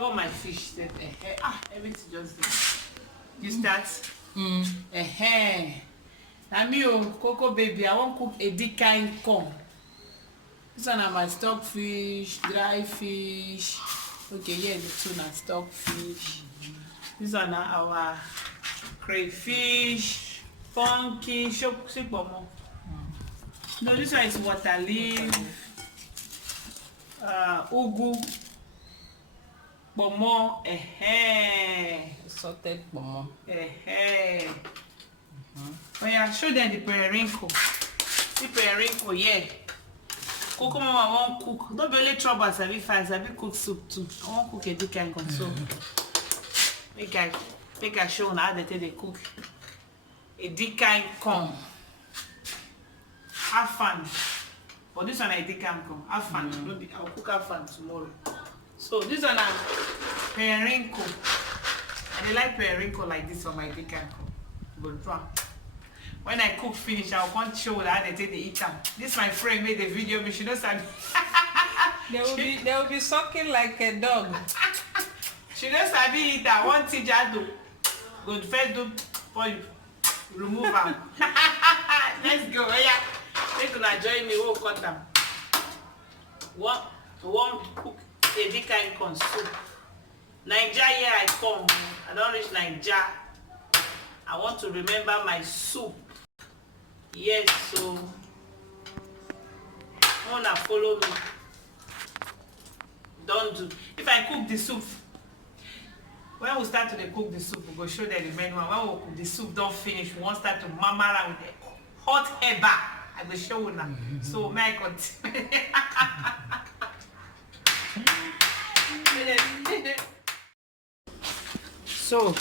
all my fish said, everything just there. You start? Now me, Coco baby, I want cook a big kind corn. This one are my stockfish, dry fish. Okay, yeah, the tuna stockfish. These are now our crayfish, pumpkin, shokbomo. No, this one is water leaf, ugu, bomo, Salted bomo. Oh yeah, show them the periwinkle. The periwinkle, yeah. Coco mama won't cook. Don't be only trouble as I fast. I be cook soup too. I won't cook a dick and so. Make I show how they cook a dick and corn. Have fun. But this one I dick and corn. Have fun. I'll cook have fun tomorrow. So this one are periwinkle. And they like periwinkle like this for my dick and corn. But when I cook finish, I'll come show how they eat them. This my friend made a video, but she knows that They will be sucking like a dog. she knows I eat that. One teacher do good first do for you. Remove them. Let's go. Yeah. They gonna join me. We'll cut them. One cook a big kind corn soup. Nigeria here I come. I don't reach Nigeria. I want to remember my soup. Yes, so wanna follow me. Don't do. If I cook the soup, when we start to cook the soup, we go show them the menu. When we cook the soup, don't finish. We won't start to mama around with the hot eba. I will show you now. So may I continue? So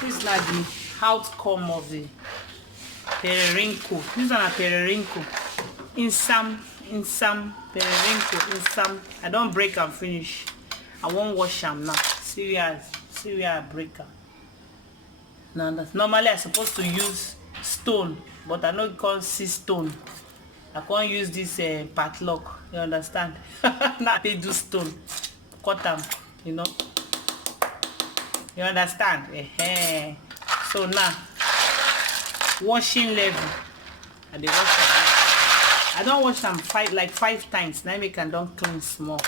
this is like the outcome of the periwinkle. This one a periwinkle. In some periwinkle. In some, I don't break and finish. I won't wash them now. See where I break them. Now that's normally I'm supposed to use stone, but I know you can't see stone. I can't use this padlock. You understand? Now they do stone. Cut them, you know. You understand? So now, washing level. I dey wash them. I don't wash them like five times. Now I can don't clean small.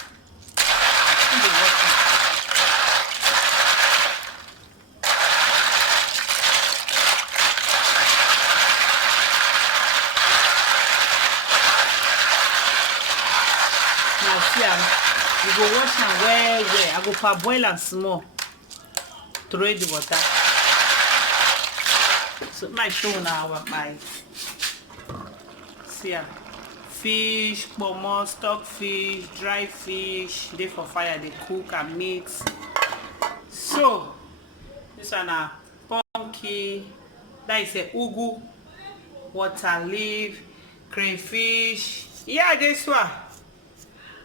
Now see, you go wash them well. I go parboil and small. Throw the water. So my show now my see fish, pomo, stockfish, dry fish, they for fire, they cook and mix. So this one a pumpkin, that is a ugu, water leaf, crayfish. Yeah, this one.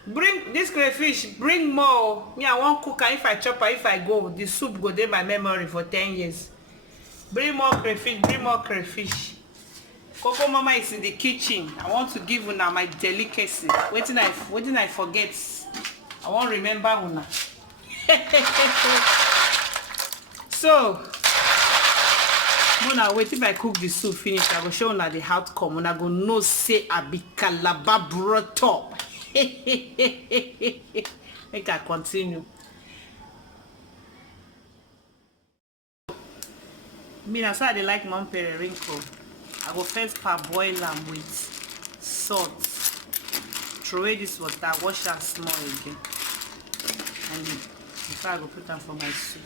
Bring this crayfish, bring more. Me, I won't cook, and if I chop her, if I go, the soup go in my memory for 10 years. Bring more crayfish, bring more crayfish. Coco mama is in the kitchen. I want to give una my delicacy. Waiting I forget. I won't remember una. So, when I wait, if I cook the soup finish, I will show una the outcome. Una go know say I be Calabar brought up. Make I continue. Me that's why I like mom periwinkle. I go first parboil them with salt. Throw away this water, wash them small again. And before I go put them for my soup.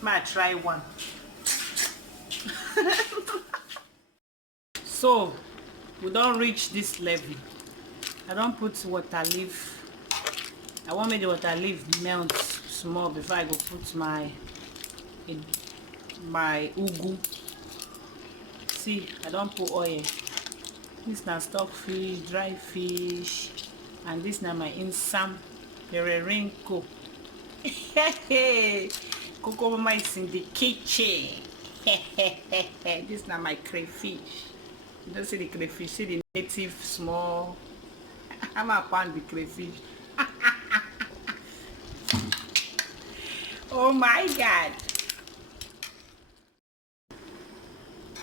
Might try one. So we don't reach this level. I don't put water leaf. I want me the water leaf melt small before I go put my ugu. See, I don't put oil. This na stockfish, dry fish, and this na my insam periwinkle. Coco mama is in the kitchen. This na my crayfish. You don't see the crayfish, see the native small. I'm a pound the crayfish. Oh my God.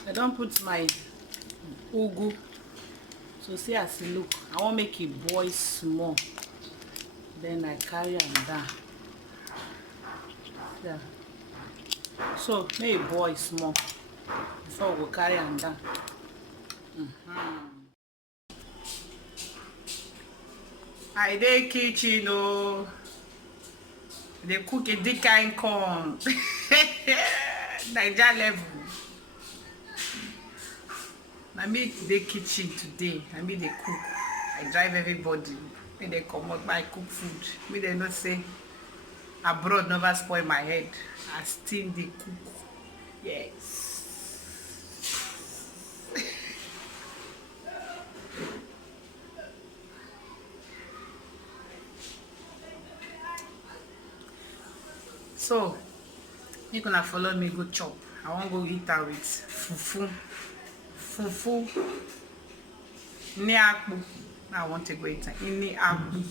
I don't put my ugu. So see as it look. I want make it boil small. Then I carry am down. Yeah. So make it boil small before we carry am down. I dey kitchen oh. They cook a dick kind corn. Niger level. I make the kitchen today. I make the cook. I drive everybody. When they come out, I cook food. Me they not say abroad never spoil my head. I still the cook. Yes. So you gonna follow me go chop. I want go eat out with fufu. Fufu. Ni akpu. I want to go eat ini akpu.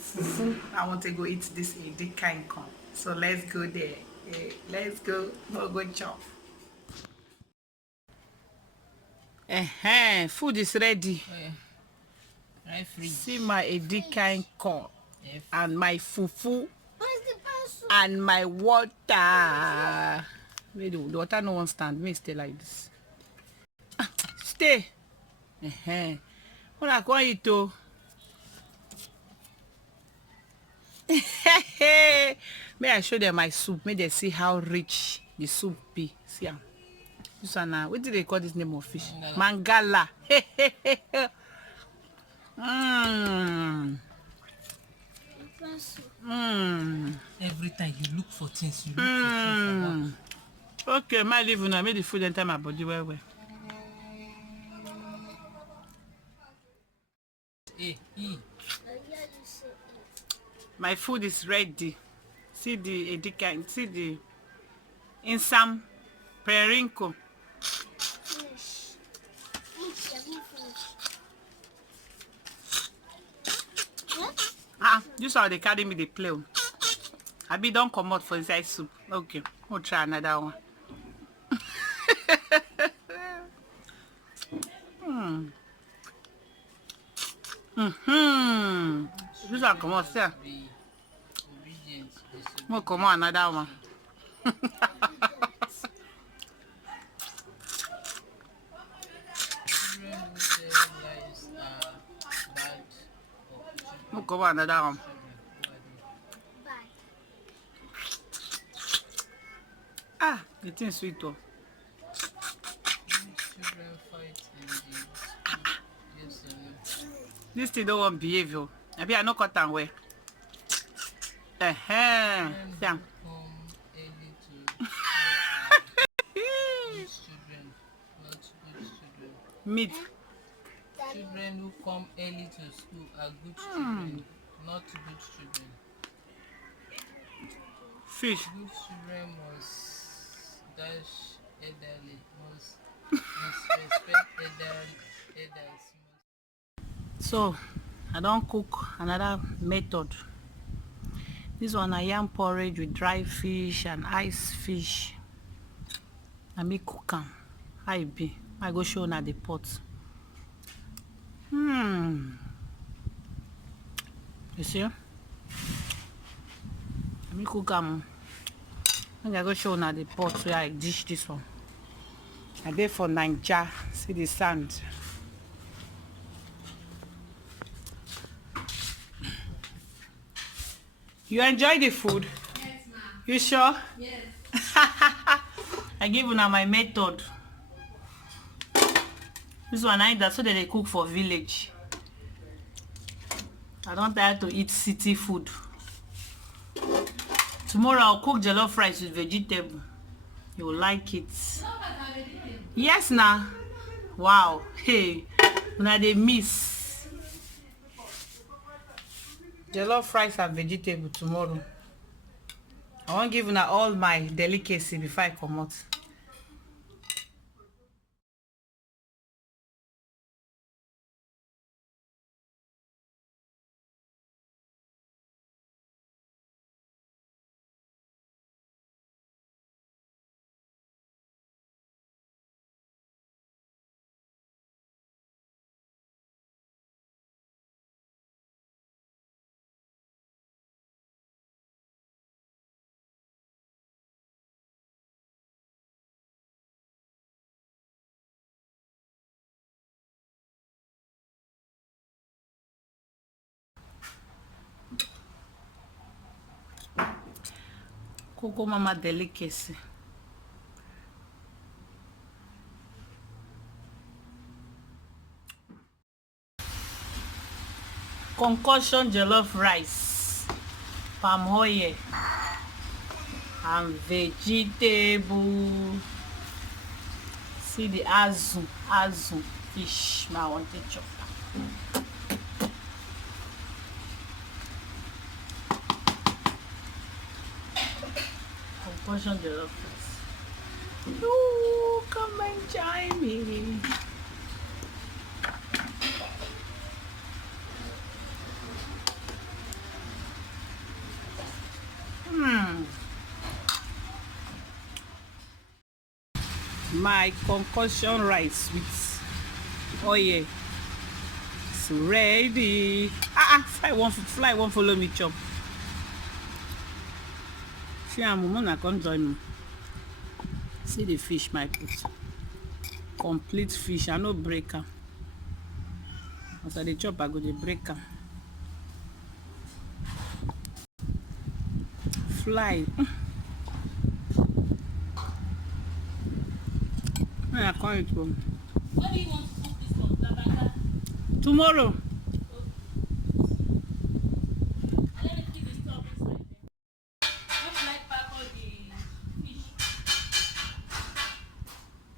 Fufu. I want to go eat this kind corn. So let's go there. Let's go. We'll go chop. Food is ready. See my kind corn and my fufu and my water. Wait, the water no one stand. May stay like this. Stay. What I call it to? May I show them my soup? May they see how rich the soup be. See am. This one now. What do they call this name of fish? Mangala. Every time you look for things, you look for food. Okay, my live now. Make the food enter my body well. My food is ready. See the edika, see the insam peririnko. This how they carry me the play. I be don't come out for inside soup. Okay, we'll try another one. This one come out, sir. We'll come out another one. We'll come out another one. Ah, the thing sweet though. This thing don't want behavior. Maybe I no cut and wear. Yeah. Meat. Children who come early to school are good children, not good children. Fish. Good children must dash elderly, must respect elders. So I don't cook another method. This one I yam porridge with dry fish and ice fish. I make cook am. How it be? I go show na the pot. You see? I make cook am. I go show na the pot where I dish this one. I dey for Naija. See the sand. You enjoy the food? Yes, ma'am. You sure? Yes. I give you now my method. This one I that's so that they cook for village. I don't tire to eat city food. Tomorrow I'll cook jollof rice with vegetable. You will like it. Yes, now. Wow. Hey, now they miss jollof rice and vegetable tomorrow. I won't give you now all my delicacy before I come out. Coco Mama delicacy. Concoction jollof rice, palm oil, and vegetable. See the azu fish. I want to chop. Concoction jollof rice. Ooh, come and join me. My concoction rice with oil is ready. Fly won't follow me chop. See, I'm come join me. See the fish my put. Complete fish. I no break am. As I dey chop, I go dey break am. Fly. When I come it home. What do you want to cook this one? Labaka? Tomorrow. Let me keep the stuff inside there. What should I pack all the fish?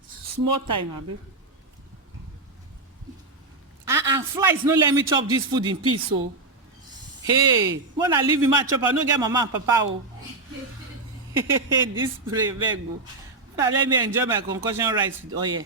Small time, abi. Flies no let me chop this food in peace, oh. Hey, when I leave him my chop, I no get mama and papa, oh. This spray beg, oh. Let me enjoy my concoction rice with oil.